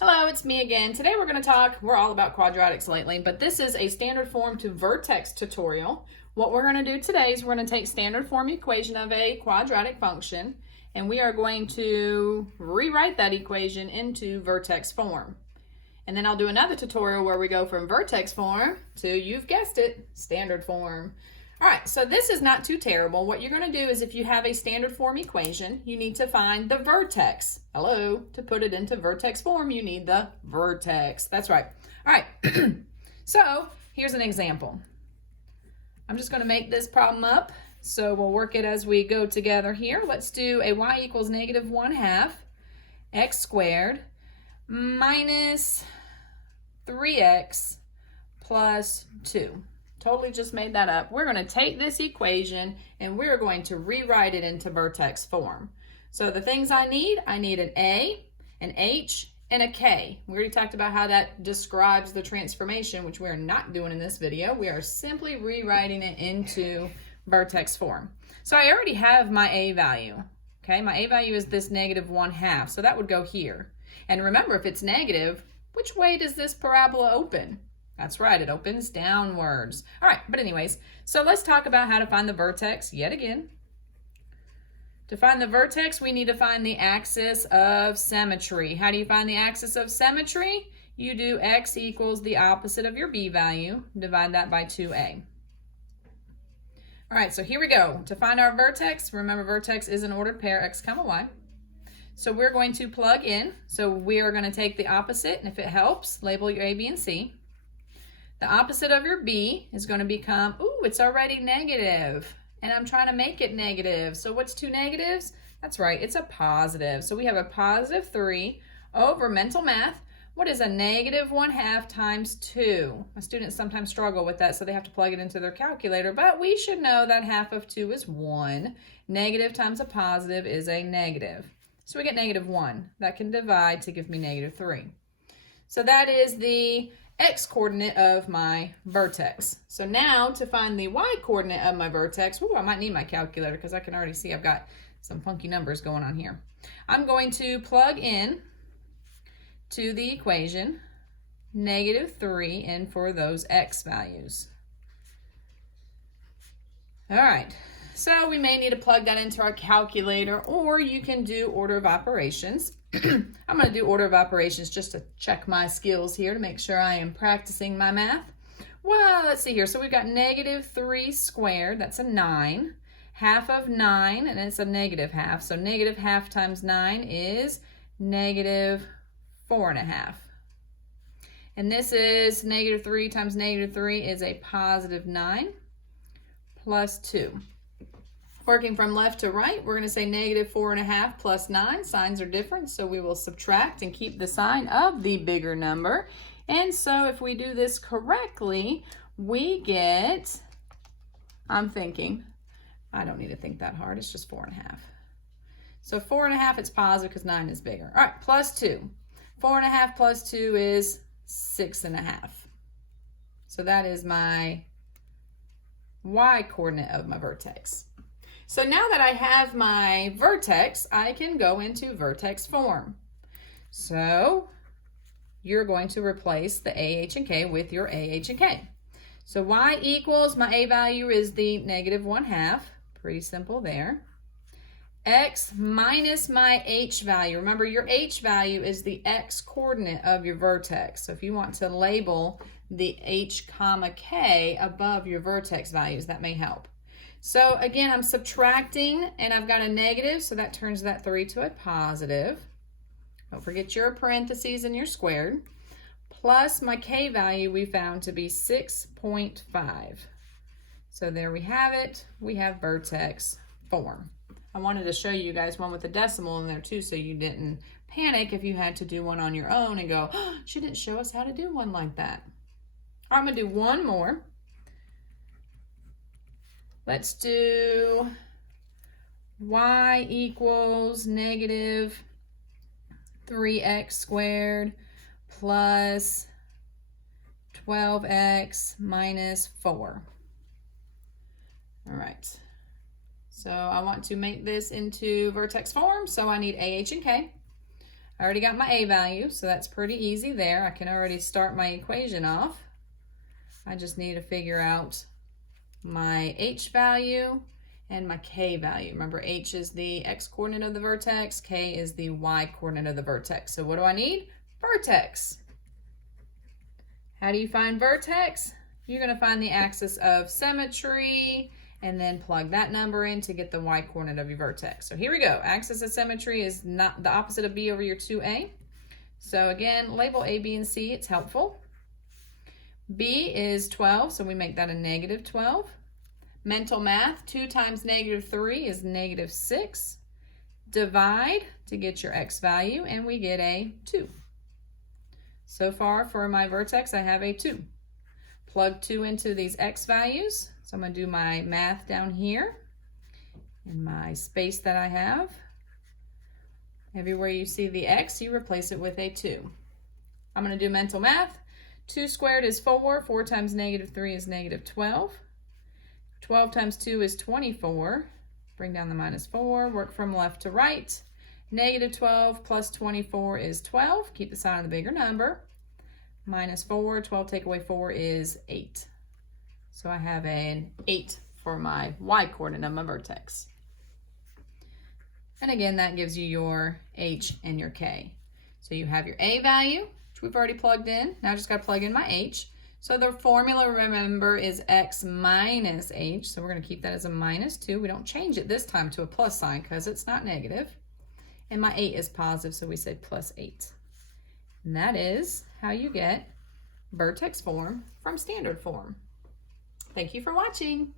Hello, it's me again. Today we're all about quadratics lately, but this is a standard form to Vertex tutorial. What we're going to do today is we're going to take standard form equation of a quadratic function, and we are going to rewrite that equation into Vertex form. And then I'll do another tutorial where we go from Vertex form to, you've guessed it, standard form. All right, so this is not too terrible. What you're going to do is if you have a standard form equation, you need to find the vertex. Hello, to put it into vertex form, you need the vertex. That's right. All right, so here's an example. I'm just going to make this problem up, so we'll work it as we go together here. Let's do a y equals -1/2 x squared minus 3x plus 2. Totally just made that up. We're going to take this equation and we're going to rewrite it into vertex form. So the things I need an A, an H, and a K. We already talked about how that describes the transformation, which we're not doing in this video. We are simply rewriting it into vertex form. So I already have my A value. Okay, my A value is this -1/2, so that would go here. And remember, if it's negative, which way does this parabola open? That's right, it opens downwards. All right, but anyways, so let's talk about how to find the vertex yet again. To find the vertex, we need to find the axis of symmetry. How do you find the axis of symmetry? You do x equals the opposite of your b value, divide that by 2a. All right, so here we go. To find our vertex, remember vertex is an ordered pair, x comma y. So we're going to plug in. So we are going to take the opposite, and if it helps, label your a, b, and c. The opposite of your b is going to become, ooh, it's already negative. And I'm trying to make it negative. So what's two negatives? That's right, it's a positive. So we have a +3 over mental math. What is a -1/2 times 2? My students sometimes struggle with that, so they have to plug it into their calculator. But we should know that half of 2 is 1. Negative times a positive is a negative. So we get -1. That can divide to give me -3. So that is the x coordinate of my vertex. So now to find the y coordinate of my vertex, ooh, I might need my calculator because I can already see I've got some funky numbers going on here. I'm going to plug in to the equation -3 in for those x values. All right, so we may need to plug that into our calculator, or you can do order of operations. I'm going to do order of operations just to check my skills here to make sure I am practicing my math. Well, let's see here. So we've got -3 squared, that's a 9. Half of 9, and it's a -1/2. So -1/2 times 9 is -4.5. And this is -3 times -3 is a +9 plus 2. Working from left to right, we're going to say -4.5 plus 9. Signs are different, so we will subtract and keep the sign of the bigger number. And so if we do this correctly, we get, I'm thinking, I don't need to think that hard, it's just 4.5. So 4.5, it's positive because 9 is bigger. All right, plus 2. 4.5 plus 2 is 6.5. So that is my y coordinate of my vertex. So now that I have my vertex, I can go into vertex form. So you're going to replace the a, h, and k with your a, h, and k. So y equals, my a value is the -1/2. Pretty simple there. X minus my h value. Remember, your h value is the x coordinate of your vertex. So if you want to label the h comma k above your vertex values, that may help. So again, I'm subtracting and I've got a negative, so that turns that 3 to a positive. Don't forget your parentheses and your squared. Plus my k value we found to be 6.5. So there we have it. We have vertex form. I wanted to show you guys one with a decimal in there too, so you didn't panic if you had to do one on your own and go, oh, she didn't show us how to do one like that. All right, I'm gonna do one more. Let's do y equals -3x squared plus 12x minus 4. All right. So I want to make this into vertex form, so I need a, h, and k. I already got my A value, so that's pretty easy there. I can already start my equation off. I just need to figure out my H value and my K value. Remember, H is the X coordinate of the vertex, K is the Y coordinate of the vertex. So what do I need? Vertex. How do you find vertex? You're going to find the axis of symmetry and then plug that number in to get the Y coordinate of your vertex. So here we go. Axis of symmetry is not the opposite of B over your 2A. So again, label A, B, and C. It's helpful. B is 12, so we make that a negative 12. Mental math, 2 times negative 3 is negative 6. Divide to get your X value, and we get a 2. So far for my vertex, I have a 2. Plug 2 into these X values. So I'm going to do my math down here in my space that I have. Everywhere you see the X, you replace it with a 2. I'm going to do mental math. 2 squared is 4. 4 times negative 3 is negative 12. 12 times 2 is 24. Bring down the minus 4. Work from left to right. Negative 12 plus 24 is 12. Keep the sign of the bigger number. Minus 4. 12 take away 4 is 8. So I have an 8 for my Y coordinate of my vertex. And again, that gives you your H and your K. So you have your A value, which we've already plugged in. Now I just got to plug in my H. So the formula, remember, is X minus H. So we're going to keep that as a minus 2. We don't change it this time to a plus sign because it's not negative. And my 8 is positive, so we say plus 8. And that is how you get vertex form from standard form. Thank you for watching.